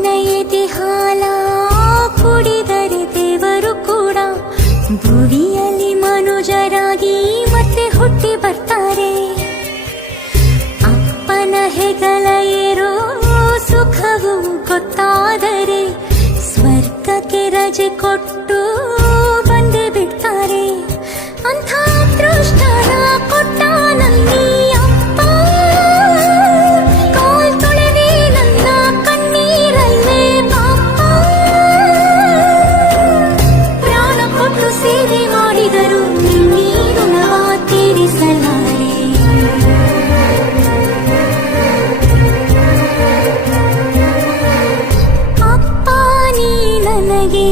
ಅಪ್ಪನ ಎದೆ ಹಾಲ ಕುಡಿದರೆ ದೇವರು ಕೂಡ ಭುವಿಯಲ್ಲಿ ಮನುಜರಾಗಿ ಮತ್ತೆ ಹುಟ್ಟಿ ಬರ್ತಾರೆ. ಅಪ್ಪನ ಹೆಗಲ ಏರೋ ಸುಖವು ಗೊತ್ತಾದರೆ ಸ್ವರ್ಗಕ್ಕೆ ರಜೆ ಕೊಟ್ಟು ಬಂದೇ ಬಿಡ್ತಾರೆ. ಅಂಥ ಅದೃಷ್ಟನ ಕೊಟ್ಟ ನನ್ನಿ ಅಪ್ಪ, ಕಾಲ್ ತೊಳೆದೆ ನನ್ನ ಕಣ್ಣೀರಲ್ಲೇ ಪಾಪ. ಪ್ರಾಣ ಕೊಟ್ಟು ಸೇವೆ ಮಾಡಿದರು ನಿನ್ನೀ ಋಣವ ತೀರಿಸಲಾರೆ. ಅಪ್ಪ ನೀ ನನಗೆ